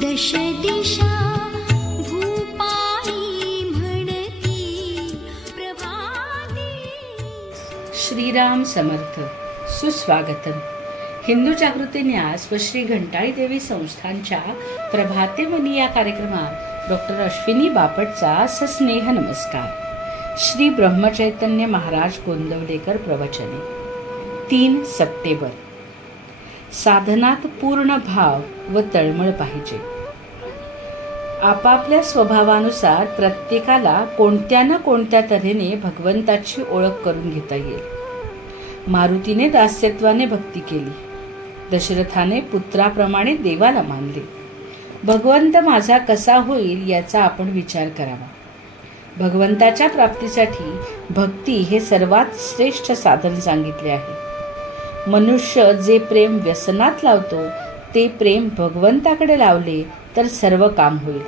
दश दिशा भूपाळी म्हणती प्रभाती. श्रीराम समर्थ. सुस्वागतम. हिंदू जागृती न्यास व श्री घंटाळी देवी संस्थानच्या प्रभाते मनी या कार्यक्रमात डॉक्टर अश्विनी बापटचा सस्नेह नमस्कार. श्री ब्रह्मचैतन्य महाराज गोंदवलेकर प्रवचने. 3 सप्टेंबर. साधनात पूर्ण भाव व तळमळ पाहिजे. आपापल्या स्वभावानुसार प्रत्येकाला कोणत्या ना कोणत्या तऱ्हेने भगवंताची ओळख करून घेता येईल. मारुतीने दास्यत्वाने भक्ती केली. दशरथाने पुत्राप्रमाणे देवाला मानले. भगवंत माझा कसा होईल याचा आपण विचार करावा. भगवंताच्या प्राप्तीसाठी भक्ती हे सर्वात श्रेष्ठ साधन सांगितले आहे. मनुष्य जे प्रेम व्यसनात लावतो ते प्रेम भगवंताकडे लावले तर सर्व काम होईल.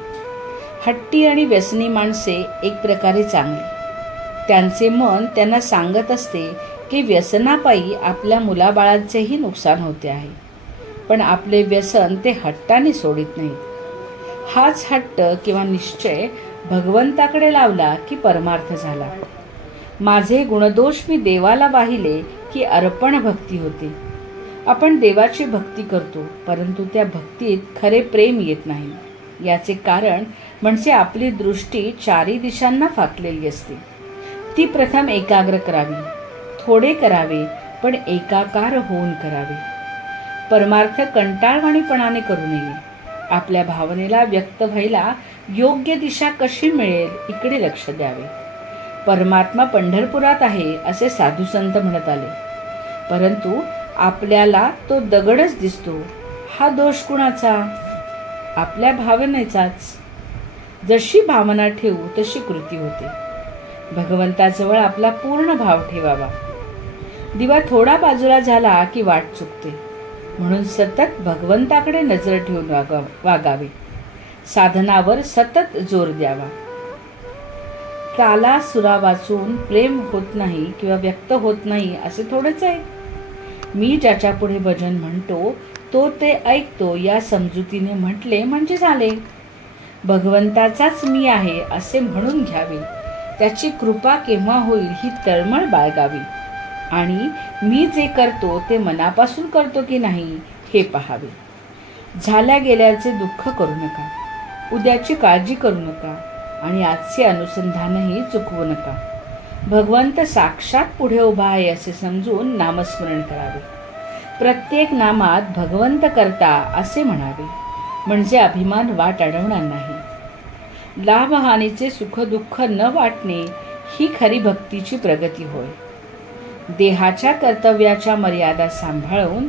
हट्टी आणि व्यसनी माणसे एक प्रकारे चांगली. त्यांचे मन त्यांना सांगत असते की व्यसनापायी आपल्या मुलाबाळांचेही नुकसान होते आहे, पण आपले व्यसन ते हट्टाने सोडित नाहीत. हाच हट्ट किंवा निश्चय भगवंताकडे लावला की परमार्थ झाला. माझे गुणदोष मी देवाला वाहिले की अर्पण भक्ती होते. आपण देवाची भक्ती करतो, परंतु त्या भक्तीत खरे प्रेम येत नाही. याचे कारण म्हणजे आपली दृष्टी चारी दिशांना फाकलेली असते. ती प्रथम एकाग्र करावी. थोडे करावे, पण एकाकार होऊन करावे. परमार्थ कंटाळवाणीपणाने करू नये. आपल्या भावनेला व्यक्त व्हायला योग्य दिशा कशी मिळेल इकडे लक्ष द्यावे. परमात्मा पंढरपुरात आहे असे साधू संत म्हणत आले, परंतु आपल्याला तो दगडच दिसतो. हा दोष कुणाचा? आपल्या भावनेचाच. जशी भावना ठेवू तशी कृती होते. भगवंताजवळ आपला पूर्ण भाव ठेवावा. दिवा थोडा बाजूला झाला की वाट चुकते, म्हणून सतत भगवंताकडे नजर ठेवून वागावे. साधनावर सतत जोर द्यावा. काला सुरा वाचून प्रेम होत नाही किंवा व्यक्त होत नाही असे थोडेच आहे. मी ज्याच्या पुढे भजन म्हणतो तो ते ऐकतो या समजुतीने म्हटले म्हणजे झाले. भगवंताचाच मी आहे असे म्हणून घ्यावे. त्याची कृपा केव्हा होईल ही तळमळ बाळगावी आणि मी जे करतो ते मनापासून करतो की नाही हे पहावे. झाल्या गेल्याचे दुःख करू नका. उद्याची काळजी करू नका आणि आजचे अनुसंधानही चुकवू नका. भगवंत साक्षात पुढे उभा आहे असे समजून नामस्मरण करावे. प्रत्येक नामात भगवंत करता असे म्हणावे, म्हणजे अभिमान वाट अडवणार नाही. लाभहानीचे सुख दुःख न वाटणे ही खरी भक्तीची प्रगती होय. देहाच्या कर्तव्याच्या मर्यादा सांभाळून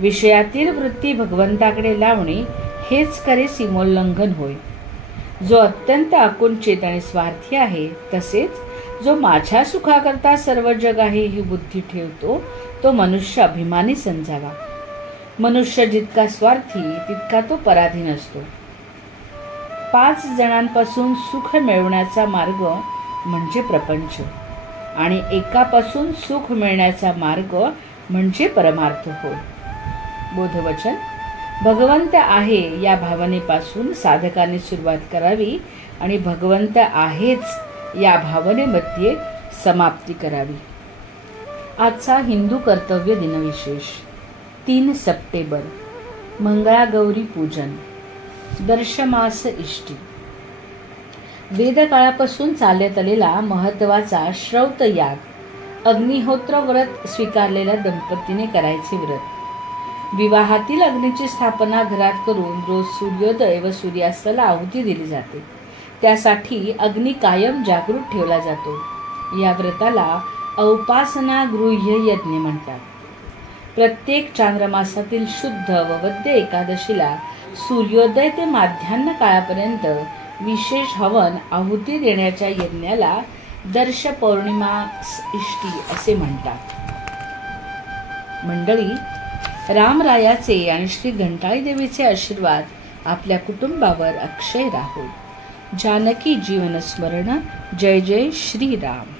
विषयातील वृत्ती भगवंताकडे लावणे हेच खरे सीमोल्लंघन होय. जो अत्यंत आकुंचित आणि स्वार्थी आहे, तसेच जो माझ्या सुखाकरता सर्व जग आहे ही बुद्धी ठेवतो, तो मनुष्य अभिमानी समजावा. मनुष्य जितका स्वार्थी तितका तो पराधीन असतो. 5 जणांपासून सुख मिळवण्याचा मार्ग म्हणजे प्रपंच आणि एकापासून सुख मिळण्याचा मार्ग म्हणजे परमार्थ होय. बोधवचन. भगवंत आहे या भावनेपासून साधकाने सुरुवात करावी आणि भगवंत आहेच या भावनेमध्ये समाप्ती करावी. आजचा हिंदू कर्तव्य दिनविशेष. 3 सप्टेंबर. मंगळागौरी पूजन. दर्शमास इष्टी. वेदकाळापासून चालत आलेला महत्वाचा श्रौत याग. अग्निहोत्र व्रत स्वीकारलेल्या दंपतीने करायचे व्रत. विवाहातील अग्नीची स्थापना घरात करून रोज सूर्योदय व सूर्यास्ताला आहुती दिली जाते. त्यासाठी अग्नी कायम जागृत ठेवला जातो. या व्रताला औपासना गृह्य यज्ञ म्हणतात. प्रत्येक चांद्रमासातील शुद्ध व वद्य एकादशीला सूर्योदय ते माध्यान्ह काळापर्यंत विशेष हवन आहुती देण्याच्या यज्ञाला दर्श पौर्णिमा इष्टी असे म्हणतात. मंडळी, रामरायाचे आणि श्री घंटाळी देवीचे आशीर्वाद आपल्या कुटुंबावर अक्षय राहो. जानकी जीवन स्मरण. जय जय श्रीराम.